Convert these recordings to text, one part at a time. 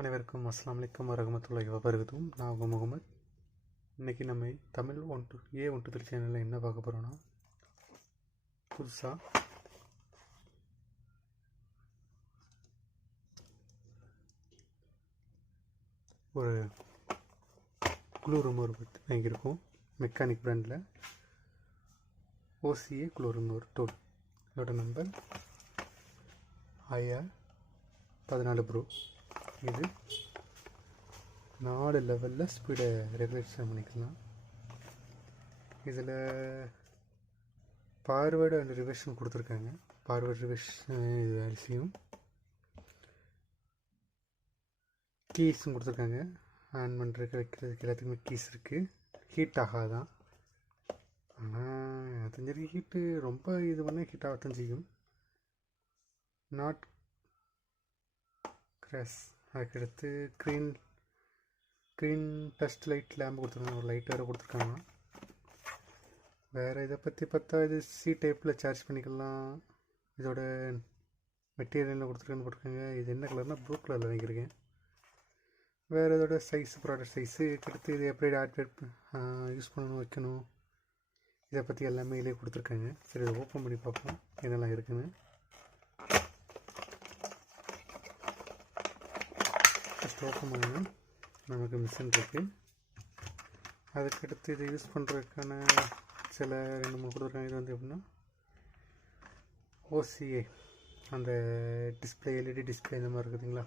அனைவருக்கும் அஸ்ஸலாமு அலைக்கும் வரஹ்மத்துல்லாஹி வபரகாத்துஹு. நான் உங்கள் முகமது. இன்றைக்கி நம்ம தமிழ் 1 to A 1 to 3 சேனலில் என்ன பார்க்க போகிறோன்னா, புதுசாக ஒரு குளூ ரிமூவர் பற்றி வாங்கியிருக்கோம். மெக்கானிக் பிராண்டில் OCA குளூ ரிமூவர் டூல். இதோட நம்பர் IR14 ப்ரோ. இது 4 லெவலில் ஸ்பீடை ரெகுலேஷன் பண்ணிக்கலாம். இதில் ஃபார்வேர்டு அண்ட் ரிவர்ஷன் கொடுத்துருக்காங்க. ஃபார்வேர்டு ரிவர்ஷன் இது அரிசியும் கீஸும் கொடுத்துருக்காங்க. ஆன் பண்ணுறதுக்கு வைக்கிறதுக்கு எல்லாத்துக்குமே கீஸ் இருக்குது. ஹீட் ஆகாதான், ஆனால் தெரிஞ்சிருக்கு ஹீட்டு ரொம்ப இது பண்ணால் ஹீட் ஆகத்தான் செய்யும். Not cross. அதுக்கடுத்து க்ரீன் டஸ்ட் லைட் லேம்பு கொடுத்துருக்காங்க. ஒரு லைட் வேறு கொடுத்துருக்காங்க. வேறு இதை பற்றி பார்த்தா இது C டைப்பில் சார்ஜ் பண்ணிக்கலாம். இதோட மெட்டீரியலில் போட்டிருக்காங்க. இது என்ன கலர்னா ப்ளூ கலரில் வாங்கியிருக்கேன். வேறு இதோட ப்ராடக்ட் சைஸு, அடுத்து இது எப்படி ஹார்ட்வேர் யூஸ் பண்ணணும் வைக்கணும், இதை பற்றி எல்லாமே இதிலே கொடுத்துருக்காங்க. சரி, இதை ஓப்பன் பண்ணி பார்ப்போம் என்னெல்லாம் இருக்குன்னு. ஃபஸ்ட் ஓப்பன் பண்ணணும். நமக்கு மிஷின் இருக்குது. அதுக்கடுத்து இதை யூஸ் பண்ணுறதுக்கான சில 2-3 கொடுத்துருக்காங்க. இது வந்து எப்படின்னா OCA அந்த டிஸ்பிளே, LED டிஸ்பிளே இந்த மாதிரி இருக்குதுங்களா.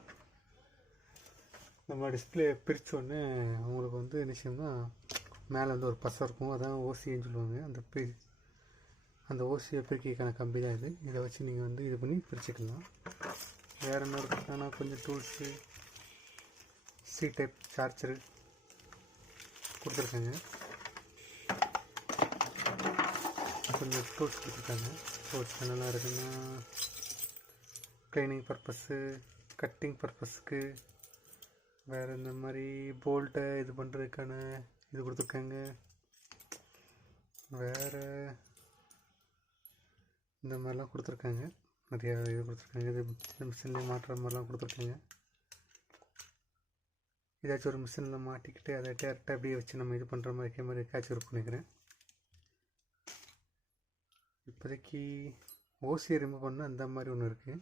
நம்ம டிஸ்பிளே பிரித்தோடனே அவங்களுக்கு வந்து என்ன செய்யணும்னா, மேலே வந்து ஒரு பசை இருக்கும், அதான் OCAன்னு சொல்லுவாங்க. அந்த OCA பிரிக்கைக்கான கம்பி தான் இது. இதை வச்சு நீங்கள் வந்து இது பண்ணி பிரிச்சுக்கலாம். வேறு என்ன இருக்குன்னா கொஞ்சம் டூல்ஸு, C டைப் சார்ஜரு கொடுத்துருக்காங்க. கொஞ்சம் டூல்ஸ் கொடுத்துருக்காங்க. டூல்ஸ் என்னெல்லாம் இருக்குன்னா, க்ளீனிங் பர்பஸ்ஸு, கட்டிங் பர்பஸ்க்கு, வேறு இந்த மாதிரி போல்ட்டை இது பண்ணுறதுக்கான இது கொடுத்துருக்காங்க. வேறு இந்த மாதிரிலாம் கொடுத்துருக்காங்க. நிறையா இது கொடுத்துருக்காங்க. இது மிஷின்லேயே மாட்டுற மாதிரிலாம் கொடுத்துருக்காங்க. ஏதாச்சும் ஒரு மிஷினில் மாட்டிக்கிட்டு அதை டேரெக்டாக அப்படியே வச்சு நம்ம இது பண்ணுற மாதிரி இருக்க மாதிரி ஏதாச்சும் இருக்கும் நினைக்கிறேன். இப்போதைக்கு OCA ரிமூவ் பண்ணால் அந்த மாதிரி ஒன்று இருக்குது.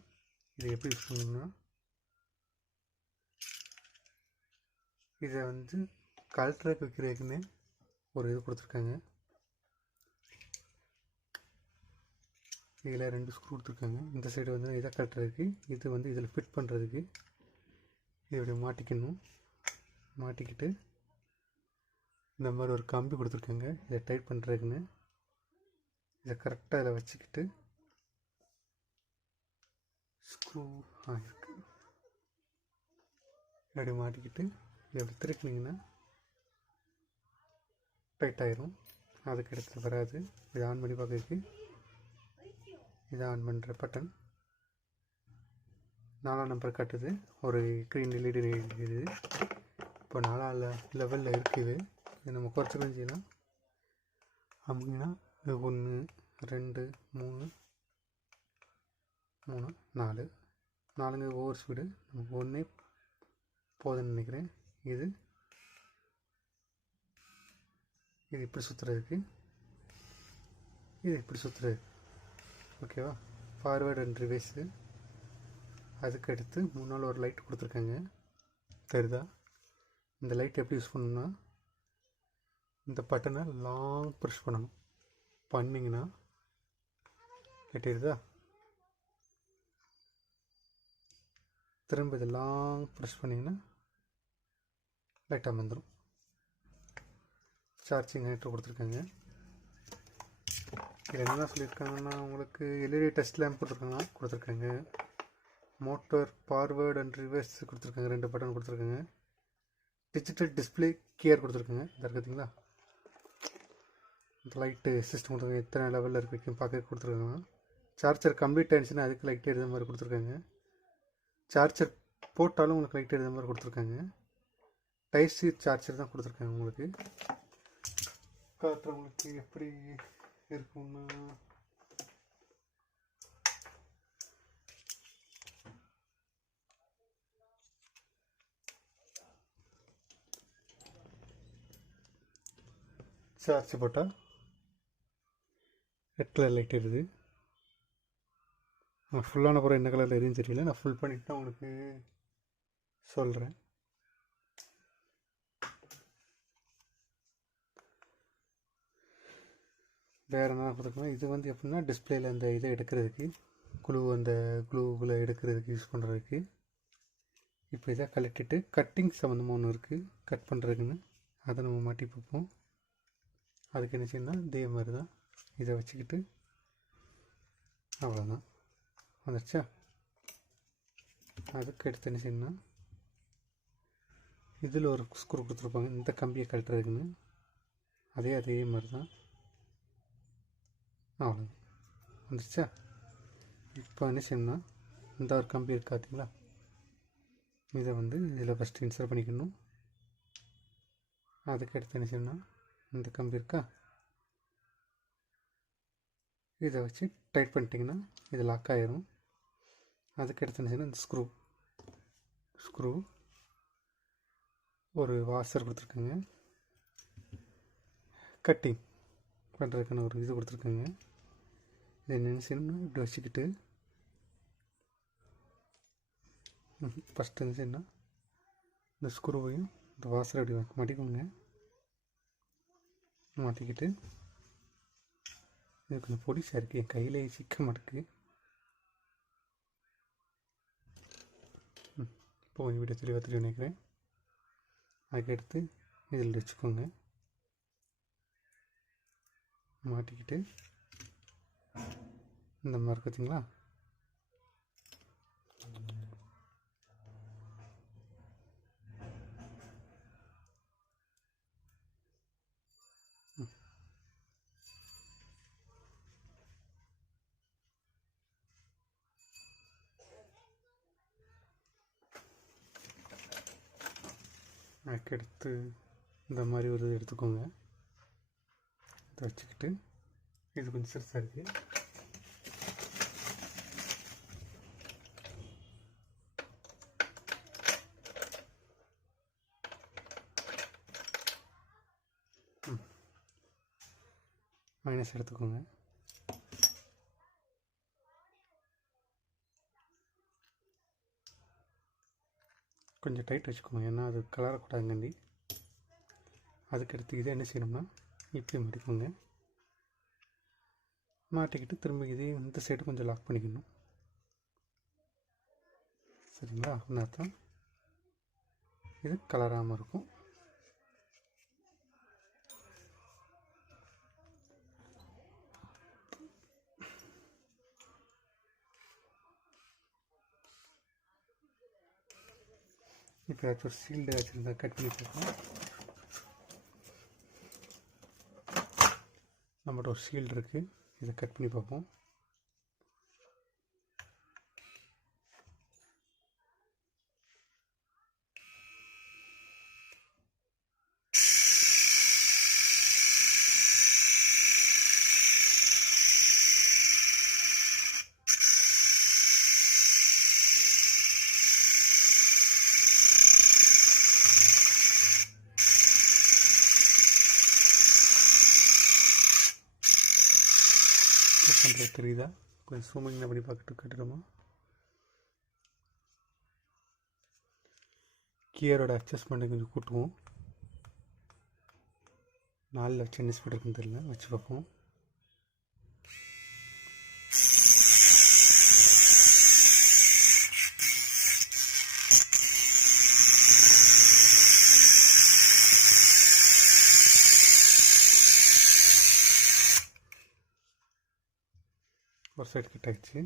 இது எப்படி யூஸ் பண்ணணும்னா, இதை வந்து கலெக்டருக்கு வைக்கிறதுக்குன்னு ஒரு இது கொடுத்துருக்காங்க. இதில் 2 ஸ்க்ரூ கொடுத்துருக்காங்க. இந்த சைடு வந்து இதை கலெக்டருக்கு, இது வந்து இதில் ஃபிட் பண்ணுறதுக்கு. இது இப்படி மாட்டிக்கணும். மாட்டிக்கிட்டு இந்த மாதிரி ஒரு கம்பி கொடுத்துருக்காங்க. இதை டைட் பண்ணுறதுக்குன்னு. இதை கரெக்டாக இதில் வச்சுக்கிட்டு ஸ்க்ரூ இருக்கு இப்படி மாட்டிக்கிட்டு இப்படி திருப்பினீங்கன்னா டைட் ஆயிரும். அதுக்கு எடுத்து வராது. இதை ஆன் பண்ணி பார்க்கறதுக்கு இதை ஆன் பண்ணுற பட்டன் 4ஆம் நம்பர் காட்டுது. ஒரு க்ரீன் LED இருக்குது. இப்போ 4ஆம் லெவலில் இருக்குது. இது நம்ம குறைச்சிக்கலாம் செய்யலாம். அப்படின்னா 1 2 3 4 4ங்க ஓவர் ஸ்பீடு. நமக்கு 1 போதுன்னு நினைக்கிறேன். இது இப்படி சுற்றுறதுக்கு, இது இப்படி சுற்றுறது. ஓகேவா. Forward and reverse. அதுக்கடுத்து முன்னால் ஒரு லைட் கொடுத்துருக்காங்க. தெரியுதா? இந்த லைட் எப்படி யூஸ் பண்ணணும்னா, இந்த பட்டனை லாங் ப்ரெஷ் பண்ணணும். பண்ணிங்கன்னா லைட் தெரியுதா? திரும்ப இது லாங் ப்ரெஷ் பண்ணிங்கன்னா லைட்டாக வந்துடும். சார்ஜிங் ஹைட்டர் கொடுத்துருக்காங்க. இதில் என்ன சொல்லியிருக்காங்கன்னா, உங்களுக்கு LED டஸ்ட் லேம்ப் கொடுத்துருக்காங்க. மோட்டர் ஃபார்வேர்டு அண்ட் ரிவர்ஸ் கொடுத்துருக்காங்க. 2 பட்டன் கொடுத்துருக்காங்க. டிஜிட்டல் டிஸ்பிளே கியர் கொடுத்துருக்காங்க. இதை இருக்குதுங்களா, இந்த லைட்டு சிஸ்டம் கொடுத்துருக்காங்க. எத்தனை லெவலில் இருக்கு பார்க்க கொடுத்துருக்காங்க. சார்ஜர் கம்ப்ளீட் ஆகிடுச்சுன்னா அதுக்கு லைட் எழுத மாதிரி கொடுத்துருக்காங்க. சார்ஜர் போட்டாலும் உங்களுக்கு லைட் எழுத மாதிரி கொடுத்துருக்காங்க. டைப் சி சார்ஜர் தான் கொடுத்துருக்காங்க. உங்களுக்கு காட்டுறவங்களுக்கு எப்படி இருக்கும்னா, சார்ஜ் போட்டால் ரெட் கலர் லைட் எரியுது. நான் ஃபுல்லான பிறகு என்ன கலரில் எரியும் தெரியல. நான் ஃபுல் பண்ணிவிட்டு தான் உங்களுக்கு சொல்கிறேன். வேறு என்ன கொடுத்துருக்கோம், இது வந்து எப்படின்னா டிஸ்பிளேயில் அந்த இதை எடுக்கிறதுக்கு அந்த க்ளூவில் எடுக்கிறதுக்கு யூஸ் பண்ணுறதுக்கு. இப்போ இதை கலட்டிட்டு கட்டிங் சம்மந்தமாக ஒன்று இருக்குது கட் பண்ணுறதுக்குன்னு, அதை நம்ம மாட்டி பார்ப்போம். அதுக்கு என்ன செய்யணும்னா இதே மாதிரி தான் இதை வச்சுக்கிட்டு அவ்வளோதான் வந்துடுச்சா. அதுக்கு எடுத்து என்ன செய்யணும்னா இதில் ஒரு ஸ்க்ரூ கொடுத்துருப்பாங்க இந்த கம்பியை கழட்டுறதுக்குன்னு, அதே மாதிரி தான் அவ்வளோ வந்துடுச்சா. இப்போ என்ன செய்யணும்னா இந்த ஒரு கம்பி இருக்கு பார்த்தீங்களா, இதை வந்து இதில் ஃபஸ்ட்டு இன்சர்ட் பண்ணிக்கணும். அதுக்கு எடுத்து என்ன செய்யணும்னா இந்த கம்பி இருக்கா, இதை வச்சு டைட் பண்ணிட்டிங்கன்னா இது லாக் ஆகிரும். அதுக்கு எடுத்து என்ன செய்யணும், இந்த ஸ்க்ரூ ஒரு வாஷர் கொடுத்துருக்குங்க, கட்டிங் பண்ணுறதுக்கான ஒரு இது கொடுத்துருக்குங்க. இதை என்ன செய்யணும்னா இப்படி வச்சுக்கிட்டு ஃபஸ்ட்டு என்ன செய்யணும்னா இந்த ஸ்க்ரூவையும் இந்த வாஷரை இப்படி மாட்டிக்கோங்க. மாட்டிக்கிட்டு இது கொஞ்சம் பொடிசாக இருக்குது, என் கையில் சிக்க மாட்டேக்கு. இப்போ கொஞ்சம் வீடியோ தெளிவாக நினைக்கிறேன். அதுக்கு எடுத்து இதில் வச்சுக்கோங்க. மாட்டிக்கிட்டு இந்த மாதிரி பார்த்தீங்களா, அதுக்கடுத்து இந்த மாதிரி ஒரு இது எடுத்துக்கோங்க. இதை வச்சுக்கிட்டு இது கொஞ்சம் சிறுசாக இருக்குது, மைனஸ் எடுத்துக்கோங்க. கொஞ்சம் டைட் வச்சுக்கோங்க, ஏன்னா அது கலரக்கூடாதுங்கண்டி. அதுக்கடுத்து இதை என்ன செய்யணும்னா இப்படி மாட்டிக்கோங்க. மாட்டிக்கிட்டு திரும்ப இதையும் இந்த சைடு கொஞ்சம் லாக் பண்ணிக்கணும். சரிங்களா, அப்படின்னா தான் இது கலராமல் இருக்கும். இப்போ ஏதாச்சும் ஒரு சீல்டு வச்சுருந்தா கட் பண்ணி பார்க்கலாம். நம்மகிட்ட ஒரு ஷீல்டு இருக்குது, இதை கட் பண்ணி பார்ப்போம். பண்ணுறது தெரியுதா, கொஞ்சம் சூமிங் பண்ணி பார்த்துட்டு கட்டுறோமா. கியரோட அட்ஜஸ்ட்மெண்ட்டை கொஞ்சம் கூட்டுவோம். 4 வச்சு என்ன ஸ்பீட் இருக்குன்னு தெரியல, வச்சு பார்ப்போம். ஒரு சைடு கட் ஆகிடுச்சு.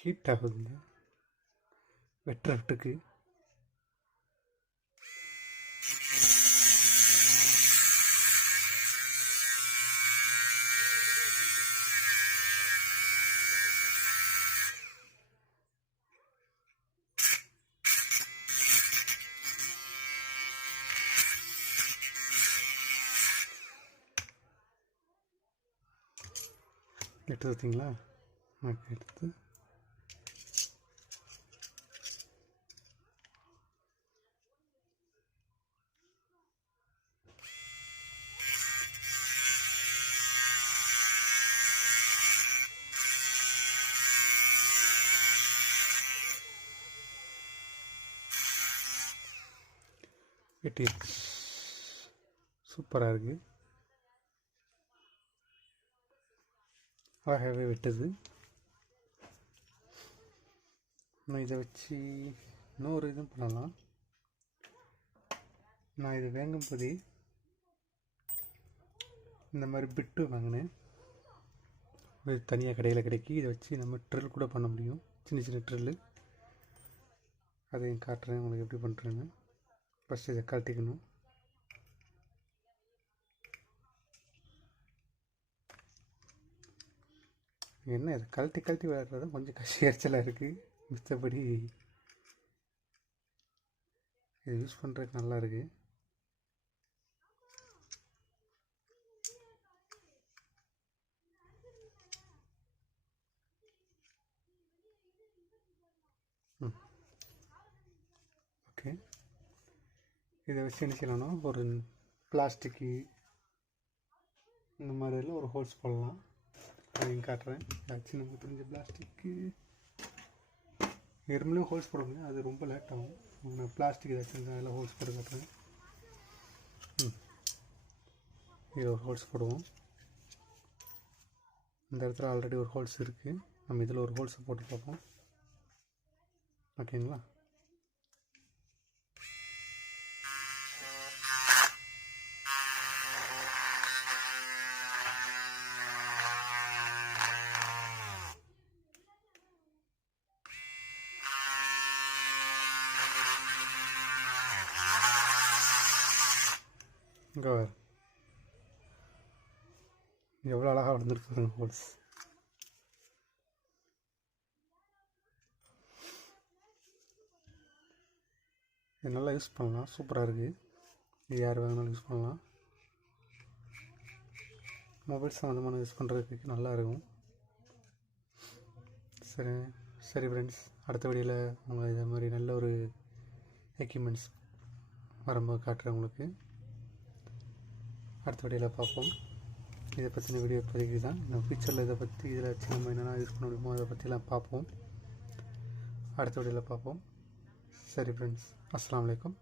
ஹீட் ஆகுதுங்க வெட்டுறதுக்கு. எடுத்து பார்த்தீங்களா? ஓகே, எடுத்து வெட்டிடுச்சு. சூப்பராக இருக்குது. அழகாகவே வெட்டுது. நான் இதை வச்சு இன்னொரு இதுவும் பண்ணலாம். நான் இது வாங்கும் போதே இந்த மாதிரி பிட்டு வாங்கினேன். இது தனியாக கடையில் கிடைக்கி. இதை வச்சு நம்ம ட்ரில் கூட பண்ண முடியும், சின்ன சின்ன ட்ரில்லு. அதையும் காட்டுறேன் உங்களுக்கு எப்படி பண்ணுறேன்னு. ஃபஸ்ட்டு இதை கழட்டிக்கணும். என்ன இதை கழட்டி கழட்டி விளையாடுறது கொஞ்சம் கஷ்ட எரிச்சலாக இருக்குது. மிச்சபடி இது யூஸ் பண்ணுறதுக்கு நல்லா இருக்குது. ஓகே, இதை வச்சு என்ன செய்யலாம்னா ஒரு பிளாஸ்டிக்கு இந்த மாதிரிலாம் ஒரு ஹோல்ஸ் போடலாம். அதையும் காட்டுறேன். வச்சு நமக்கு தெரிஞ்ச பிளாஸ்டிக்கு எறும்புலையும் ஹோல்ஸ் போடுங்க, அது ரொம்ப லேட் ஆகும். நான் பிளாஸ்டிக் ஏதாச்சும் அதில் ஹோல்ஸ் போட்டு காட்டுறேன். இதில் ஒரு ஹோல்ஸ் போடுவோம். இந்த இடத்துல ஆல்ரெடி ஒரு ஹோல்ஸ் இருக்குது. நம்ம இதில் ஒரு ஹோல்ஸை போட்டு பார்ப்போம். ஓகேங்களா? இங்கே எவ்வளோ அழகாக வளர்ந்துருக்கு ஹோல்ஸ். இது நல்லா யூஸ் பண்ணலாம், சூப்பராக இருக்குது. இது யார் வேணாலும் யூஸ் பண்ணலாம். மொபைல் சம்மந்தமான யூஸ் பண்ணுறதுக்கு நல்லா இருக்கும். சரி சரி ஃப்ரெண்ட்ஸ், அடுத்த வீடியோவில் உங்களை இதே மாதிரி நல்ல ஒரு எக்யூப்மெண்ட்ஸ் வரும்போது காட்டுறேன் உங்களுக்கு. அடுத்த வீடியோவில் பார்ப்போம். இதை பற்றின வீடியோ இப்போதைக்கு தான். நம்ம ஃபியூச்சரில் இதை பற்றி இதில் வச்சு நம்ம என்னென்னா யூஸ் பண்ண முடியுமோ அதை பற்றிலாம் பார்ப்போம். அடுத்த வீடியோவில் பார்ப்போம். சரி ஃப்ரெண்ட்ஸ், அஸ்ஸலாமு அலைக்கும்.